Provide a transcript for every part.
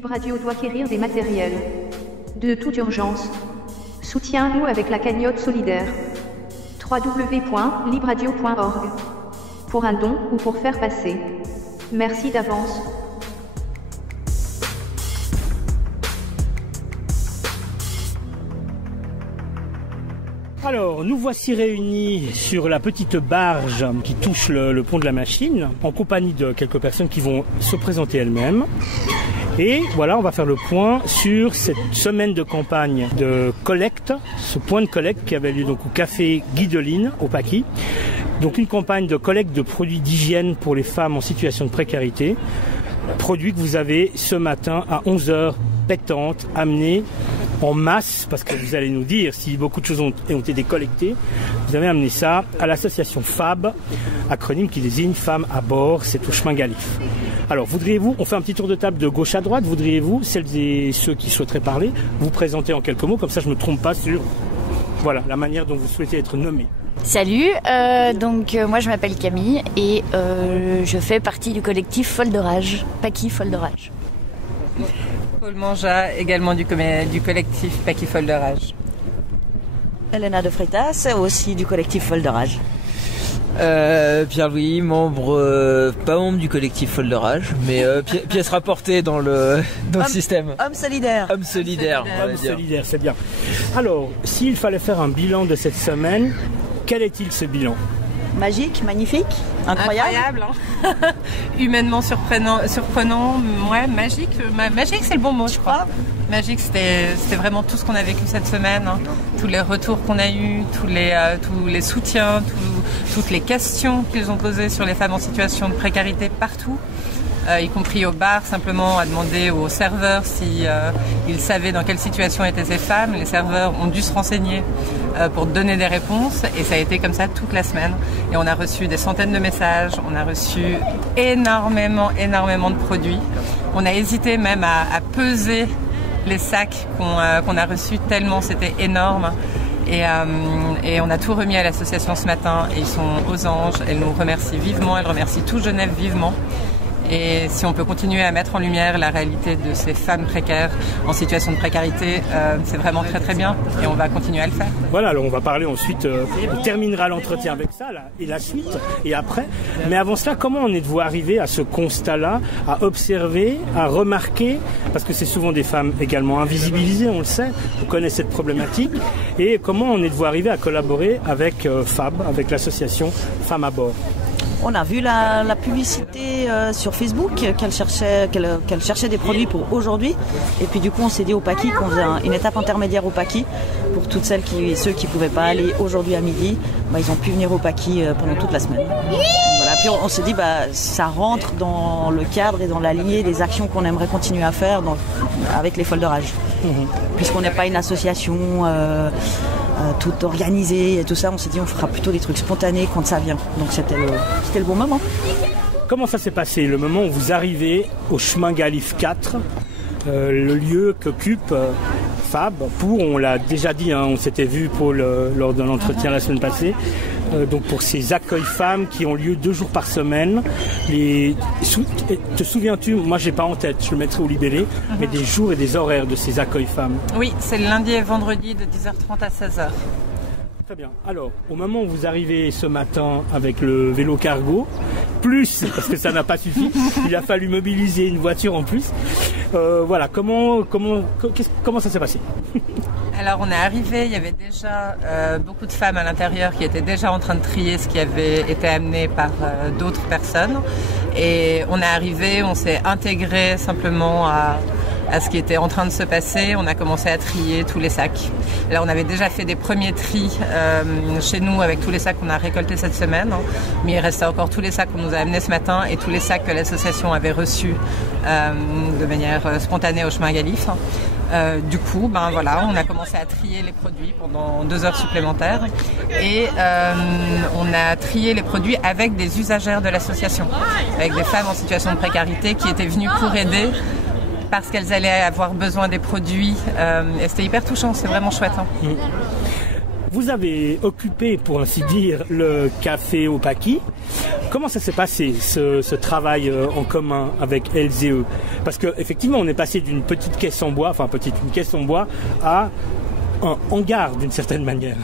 Lib Radio doit acquérir des matériels. De toute urgence. Soutiens-nous avec la cagnotte solidaire. www.libradio.org. Pour un don ou pour faire passer. Merci d'avance. Alors, nous voici réunis sur la petite barge qui touche le pont de la Machine, en compagnie de quelques personnes qui vont se présenter elles-mêmes. Et voilà, on va faire le point sur cette semaine de campagne de collecte, ce point de collecte qui avait lieu donc au café Guideline, au Paquis. Donc une campagne de collecte de produits d'hygiène pour les femmes en situation de précarité. Produits que vous avez ce matin à 11h pétantes, amenés en masse, parce que vous allez nous dire si beaucoup de choses ont été collectées. Vous avez amené ça à l'association FAB, acronyme qui désigne Femmes à bord, c'est au chemin Galif. Alors, voudriez-vous, on fait un petit tour de table de gauche à droite, voudriez-vous, celles et ceux qui souhaiteraient parler, vous présenter en quelques mots, comme ça je ne me trompe pas sur voilà, la manière dont vous souhaitez être nommé. Salut, moi je m'appelle Camille et je fais partie du collectif Folle de Rage, Paquis Folle de Rage. Paul Manja, également du collectif Paquis Folle de Rage. Elena de Freitas, aussi du collectif Folle de Rage. Pierre-Louis, pas membre du collectif Folle de Rage, mais pièce rapportée dans le système. Homme solidaire. Homme solidaire, c'est bien. Alors, s'il fallait faire un bilan de cette semaine, quel est-il ce bilan ? Magique, magnifique, incroyable hein. Humainement surprenant, ouais, magique. Magique, c'est le bon mot, je crois. Magique, c'était vraiment tout ce qu'on a vécu cette semaine, hein. Tous les retours qu'on a eus, tous les soutiens, toutes les questions qu'ils ont posées sur les femmes en situation de précarité partout. Y compris au bar, simplement à demander aux serveurs si ils savaient dans quelle situation étaient ces femmes. Les serveurs ont dû se renseigner pour donner des réponses et ça a été comme ça toute la semaine. Et on a reçu des centaines de messages, on a reçu énormément de produits. On a hésité même à peser les sacs qu'on a reçus tellement c'était énorme. Et on a tout remis à l'association ce matin et ils sont aux anges. Elles nous remercient vivement, elles remercient tout Genève vivement. Et si on peut continuer à mettre en lumière la réalité de ces femmes précaires en situation de précarité, c'est vraiment très très bien et on va continuer à le faire. Voilà, alors on va parler ensuite, on terminera l'entretien avec ça là, et la suite, et après. Mais avant cela, comment en êtes-vous arrivé à ce constat-là, à observer, à remarquer, parce que c'est souvent des femmes également invisibilisées, on le sait, on connaît cette problématique, et comment en êtes-vous arrivé à collaborer avec FAB, avec l'association Femmes à bord ? On a vu la publicité sur Facebook qu'elle cherchait des produits pour aujourd'hui. Et puis du coup, on s'est dit au Paquis qu'on faisait une étape intermédiaire au Paquis pour toutes celles et ceux qui ne pouvaient pas aller aujourd'hui à midi. Ils ont pu venir au Paquis pendant toute la semaine. Voilà. Puis on s'est dit ça rentre dans le cadre et dans la lignée des actions qu'on aimerait continuer à faire avec les Folles de Rage. Puisqu'on n'est pas une association tout organisée et tout ça, on s'est dit on fera plutôt des trucs spontanés quand ça vient. Donc c'était le bon moment. Comment ça s'est passé, le moment où vous arrivez au chemin Galif 4, le lieu qu'occupe FAB, on l'a déjà dit, hein, on s'était vu Paul lors de l'entretien la semaine passée, donc pour ces accueils femmes qui ont lieu 2 jours par semaine. Te souviens-tu, moi j'ai pas en tête, je le mettrai au libellé, mais des jours et des horaires de ces accueils femmes? Oui, c'est le lundi et vendredi de 10h30 à 16h. Très bien. Alors, au moment où vous arrivez ce matin avec le vélo cargo, parce que ça n'a pas suffi, il a fallu mobiliser une voiture en plus. Voilà, comment ça s'est passé? Alors on est arrivé, il y avait déjà beaucoup de femmes à l'intérieur qui étaient déjà en train de trier ce qui avait été amené par d'autres personnes. Et on est arrivé, on s'est intégré simplement à ce qui était en train de se passer. On a commencé à trier tous les sacs. Là, on avait déjà fait des premiers tris chez nous avec tous les sacs qu'on a récoltés cette semaine. Mais il restait encore tous les sacs qu'on nous a amenés ce matin et tous les sacs que l'association avait reçus de manière spontanée au chemin Galif. Du coup, voilà, on a commencé à trier les produits pendant 2 heures supplémentaires et on a trié les produits avec des usagères de l'association, avec des femmes en situation de précarité qui étaient venues pour aider parce qu'elles allaient avoir besoin des produits. Et c'était hyper touchant, c'est vraiment chouette. vous avez occupé, pour ainsi dire, le café au Paquis. Comment ça s'est passé, ce travail en commun avec LZE? Parce qu'effectivement, on est passé d'une petite caisse en bois, une caisse en bois, à un hangar d'une certaine manière.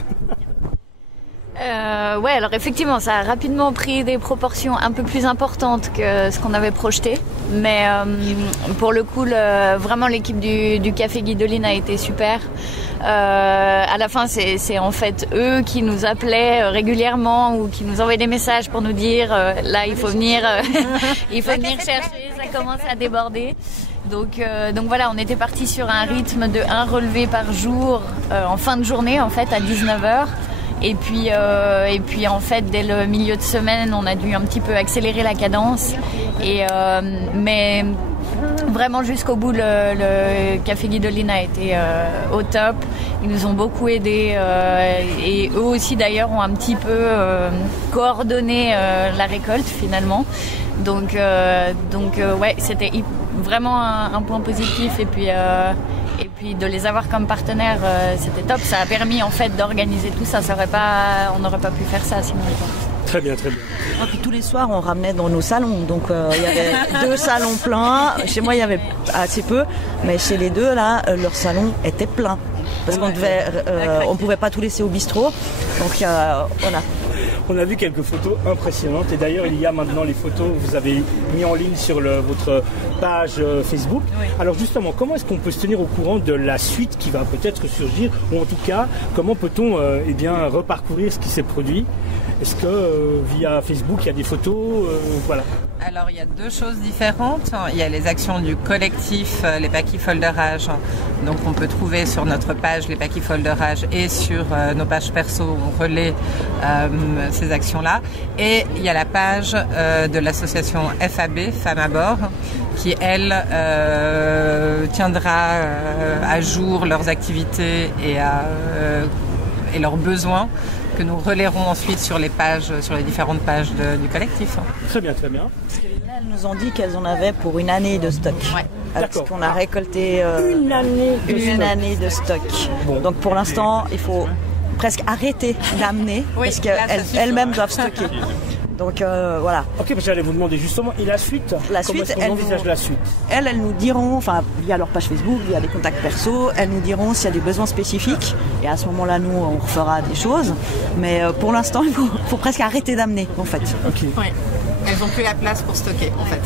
Ouais, alors effectivement, ça a rapidement pris des proportions un peu plus importantes que ce qu'on avait projeté. Mais pour le coup, vraiment l'équipe du Café Guidoline a été super. À la fin, c'est en fait eux qui nous appelaient régulièrement ou qui nous envoyaient des messages pour nous dire là, il faut venir, il faut venir chercher, ça commence à déborder. Donc voilà, on était parti sur un rythme de 1 relevé par jour en fin de journée en fait à 19h. Et puis en fait dès le milieu de semaine on a dû un petit peu accélérer la cadence mais vraiment jusqu'au bout le Café Guidoline a été au top. Ils nous ont beaucoup aidés et eux aussi d'ailleurs ont un petit peu coordonné la récolte finalement. Donc ouais, c'était vraiment un point positif et puis de les avoir comme partenaires, c'était top. Ça a permis en fait d'organiser tout ça. On n'aurait pas pu faire ça sinon. Très bien, très bien. Et puis tous les soirs, on ramenait dans nos salons. Donc il y avait 2 salons pleins. Chez moi, il y avait assez peu, mais chez les deux là, leur salon était plein parce on pouvait pas tout laisser au bistrot. Donc voilà. On a vu quelques photos impressionnantes et d'ailleurs il y a maintenant les photos que vous avez mis en ligne sur votre page Facebook. Oui. Alors justement, comment est-ce qu'on peut se tenir au courant de la suite qui va peut-être surgir ou en tout cas, comment peut-on reparcourir ce qui s'est produit? Est-ce que via Facebook il y a des photos voilà. Alors il y a 2 choses différentes. Il y a les actions du collectif Les Paquis Folderage. Donc on peut trouver sur notre page Les Paquis Folderage et sur nos pages perso on relaie ces actions-là. Et il y a la page de l'association FAB, Femmes à bord, qui elle tiendra à jour leurs activités et leurs besoins, que nous relayerons ensuite sur les différentes pages du collectif. Très bien, très bien. Parce que là, elles nous ont dit qu'elles en avaient pour 1 année de stock. Ouais. Parce qu'on a récolté une année de stock. Bon. Donc pour l'instant, il faut presque arrêter d'amener parce qu'elles-mêmes doivent stocker. Donc voilà. Ok, j'allais vous demander justement, et la suite? Comment est-ce qu'on envisage la suite? Elles nous diront, via leur page Facebook, via des contacts perso, elles nous diront s'il y a des besoins spécifiques. Et à ce moment-là, nous, on refera des choses. Mais pour l'instant, il faut presque arrêter d'amener, en fait. Ok. Ouais. Elles n'ont plus la place pour stocker, en fait.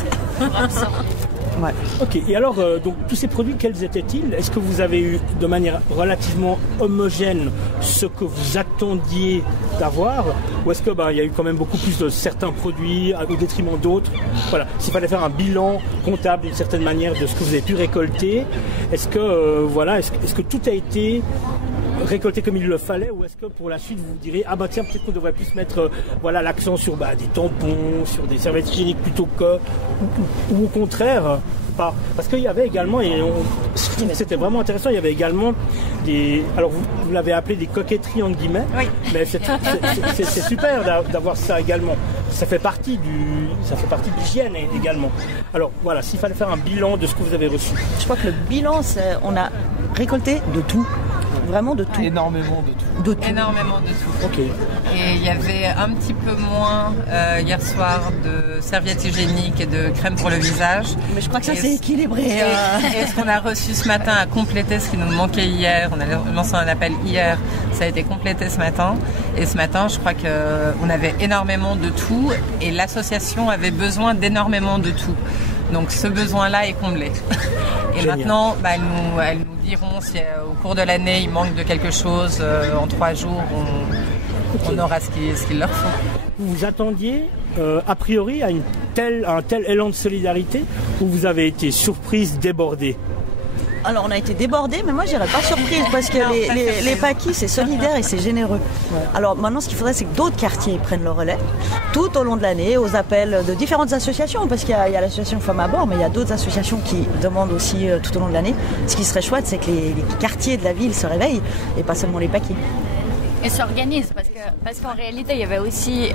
Ouais. Ok, et alors, donc tous ces produits, quels étaient-ils? Est-ce que vous avez eu de manière relativement homogène ce que vous attendiez d'avoir? Ou est-ce qu'il y a eu quand même beaucoup plus de certains produits au détriment d'autres? Voilà, s'il fallait faire un bilan comptable d'une certaine manière de ce que vous avez pu récolter, est-ce que tout a été récolter comme il le fallait, ou est-ce que pour la suite vous direz tiens, peut-être qu'on devrait plus mettre l'accent sur des tampons, sur des serviettes hygiéniques plutôt que ou au contraire pas, parce qu'il y avait également, et c'était vraiment intéressant, il y avait également alors vous l'avez appelé des coquetteries entre guillemets, oui. Mais c'est super d'avoir ça également. Ça fait partie de l'hygiène également. Alors voilà, s'il fallait faire un bilan de ce que vous avez reçu. Je crois que le bilan, on a récolté de tout. Vraiment de tout. Énormément de tout. Énormément de tout. Ok. Et il y avait un petit peu moins hier soir de serviettes hygiéniques et de crème pour le visage. Mais je crois que ça c'est équilibré. Et ce qu'on a reçu ce matin a complété ce qui nous manquait hier. On a lancé un appel hier, ça a été complété ce matin. Et ce matin, je crois qu'on avait énormément de tout et l'association avait besoin d'énormément de tout. Donc ce besoin-là est comblé. Et génial. Maintenant, elles nous diront si au cours de l'année il manque de quelque chose, en 3 jours, on aura ce qu'il leur faut. Vous vous attendiez a priori à un tel élan de solidarité, ou vous avez été surprise, débordée? Alors on a été débordés, mais moi j'irais pas surprise parce que les Paquis c'est solidaire et c'est généreux. Ouais. Alors maintenant ce qu'il faudrait c'est que d'autres quartiers prennent le relais tout au long de l'année aux appels de différentes associations, parce qu'il y a l'association Femmes à bord, mais il y a d'autres associations qui demandent aussi tout au long de l'année. Ce qui serait chouette c'est que les quartiers de la ville se réveillent et pas seulement les Paquis. Et s'organisent parce qu'en réalité il y avait aussi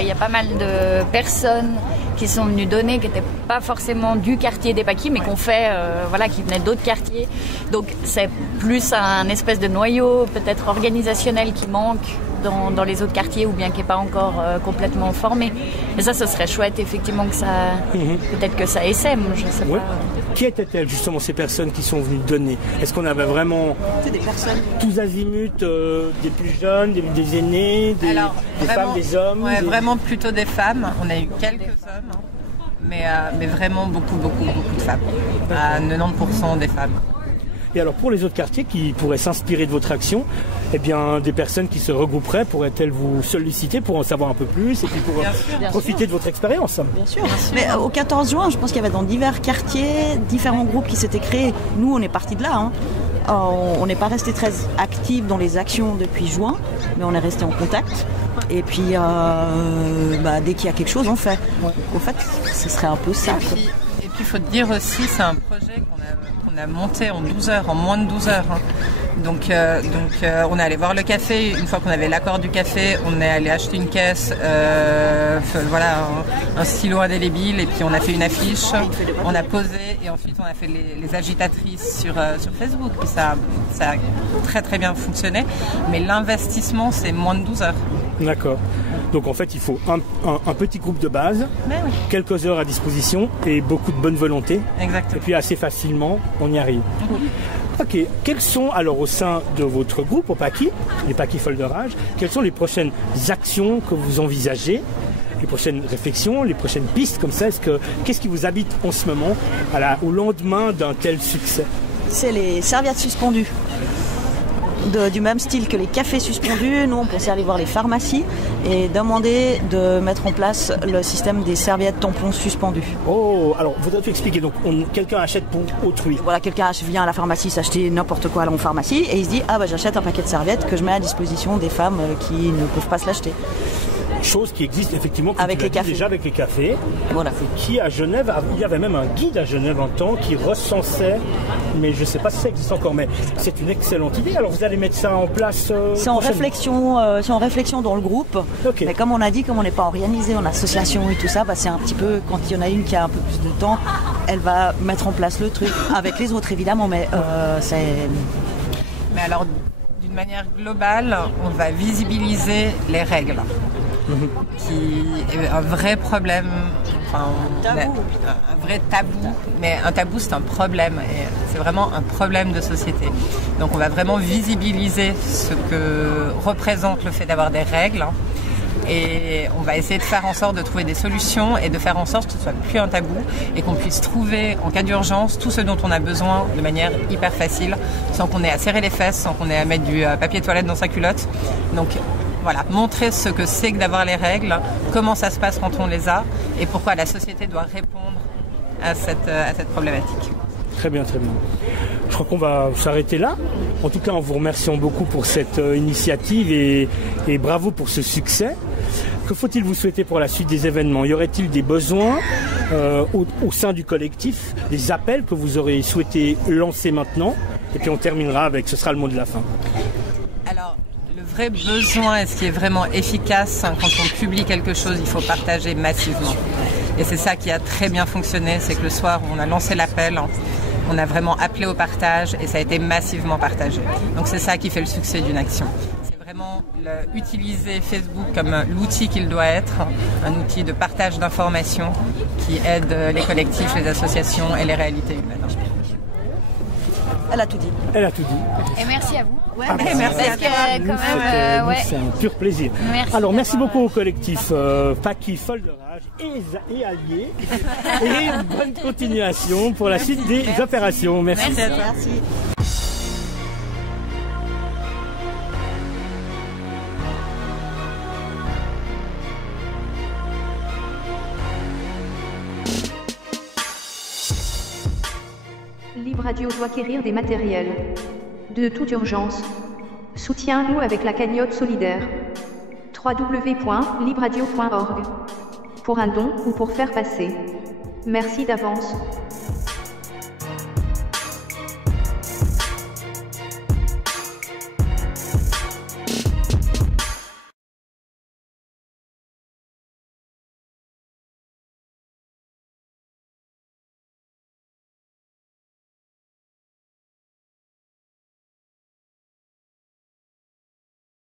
il y a pas mal de personnes qui sont venues donner qui n'étaient pas forcément du quartier des Paquis mais qu'on fait qui venaient d'autres quartiers, donc c'est plus un espèce de noyau peut-être organisationnel qui manque dans les autres quartiers ou bien qui n'est pas encore complètement formé. Et ça, ce serait chouette effectivement que ça peut-être que ça essaime, je sais pas. Qui étaient-elles justement ces personnes qui sont venues donner? Est-ce qu'on avait vraiment des personnes tous azimuts, des plus jeunes, des aînés, des femmes, des hommes? Vraiment plutôt des femmes. On a eu quelques hommes, mais vraiment beaucoup de femmes. À 90% des femmes. Et alors pour les autres quartiers qui pourraient s'inspirer de votre action, eh bien des personnes qui se regrouperaient pourraient-elles vous solliciter pour en savoir un peu plus et puis pour profiter de votre expérience? Bien sûr. Mais au 14 juin, je pense qu'il y avait dans divers quartiers, différents groupes qui s'étaient créés. Nous, on est partis de là. On n'est pas resté très actifs dans les actions depuis juin, mais on est resté en contact. Et puis, dès qu'il y a quelque chose, on fait. En fait, ce serait un peu ça. Et puis, il faut te dire aussi, c'est un projet qu'on a monté en 12 heures, en moins de 12 heures. Donc, on est allé voir le café. Une fois qu'on avait l'accord du café, on est allé acheter une caisse, un stylo indélébile, et puis on a fait une affiche. On a posé et ensuite on a fait les agitatrices sur Facebook. Puis ça a très très bien fonctionné. Mais l'investissement, c'est moins de 12 heures. D'accord. Donc en fait, il faut un petit groupe de base, quelques heures à disposition et beaucoup de bonne volonté. Exactement. Et puis assez facilement, on y arrive. Ok. Quelles sont alors au sein de votre groupe, au Paquis, les Paquis Folles de Rage, quelles sont les prochaines actions que vous envisagez, les prochaines réflexions, les prochaines pistes comme ça? Qu'est-ce qui vous habite en ce moment au lendemain d'un tel succès? C'est les serviettes suspendues. Du même style que les cafés suspendus, nous on pensait aller voir les pharmacies et demander de mettre en place le système des serviettes tampons suspendus. Oh, alors vous devez expliquer, donc quelqu'un achète pour autrui. Voilà, quelqu'un vient à la pharmacie s'acheter n'importe quoi en pharmacie et il se dit j'achète un paquet de serviettes que je mets à disposition des femmes qui ne peuvent pas se l'acheter. Chose qui existe effectivement avec les cafés. Déjà avec les cafés. Voilà. Et qui à Genève, il y avait même un guide à Genève un temps qui recensait, mais je ne sais pas si ça existe encore, mais c'est une excellente idée. Alors vous allez mettre ça en place c'est en réflexion dans le groupe. Okay. Mais comme on a dit, comme on n'est pas organisé en association et tout ça, c'est un petit peu, quand il y en a une qui a un peu plus de temps, elle va mettre en place le truc, avec les autres évidemment, mais c'est... Mais alors, d'une manière globale, on va visibiliser les règles. Qui est un vrai problème, un vrai tabou, mais un tabou c'est un problème et c'est vraiment un problème de société. Donc on va vraiment visibiliser ce que représente le fait d'avoir des règles et on va essayer de faire en sorte de trouver des solutions et de faire en sorte que ce soit plus un tabou et qu'on puisse trouver en cas d'urgence tout ce dont on a besoin de manière hyper facile, sans qu'on ait à serrer les fesses, sans qu'on ait à mettre du papier toilette dans sa culotte. Donc voilà, montrer ce que c'est que d'avoir les règles, comment ça se passe quand on les a et pourquoi la société doit répondre à cette problématique. Très bien, très bien. Je crois qu'on va s'arrêter là. En tout cas, en vous remerciant beaucoup pour cette initiative et bravo pour ce succès. Que faut-il vous souhaiter pour la suite des événements? Y aurait-il des besoins au sein du collectif, des appels que vous aurez souhaité lancer maintenant? Et puis on terminera avec, ce sera le mot de la fin. Alors, le vrai besoin et ce qui est vraiment efficace quand on publie quelque chose, il faut partager massivement. Et c'est ça qui a très bien fonctionné, c'est que le soir où on a lancé l'appel, on a vraiment appelé au partage et ça a été massivement partagé. Donc c'est ça qui fait le succès d'une action. C'est vraiment utiliser Facebook comme l'outil qu'il doit être, un outil de partage d'informations qui aide les collectifs, les associations et les réalités humaines. Elle a tout dit. Elle a tout dit. Et merci à vous. Ouais, merci à toi. C'est un pur plaisir. Merci beaucoup au collectif Paquis Folles de Rage et alliés. Et bonne continuation pour la suite des opérations. Merci. Merci. Libre Radio doit acquérir des matériels. De toute urgence. Soutiens-nous avec la cagnotte solidaire. www.libradio.org. Pour un don ou pour faire passer. Merci d'avance.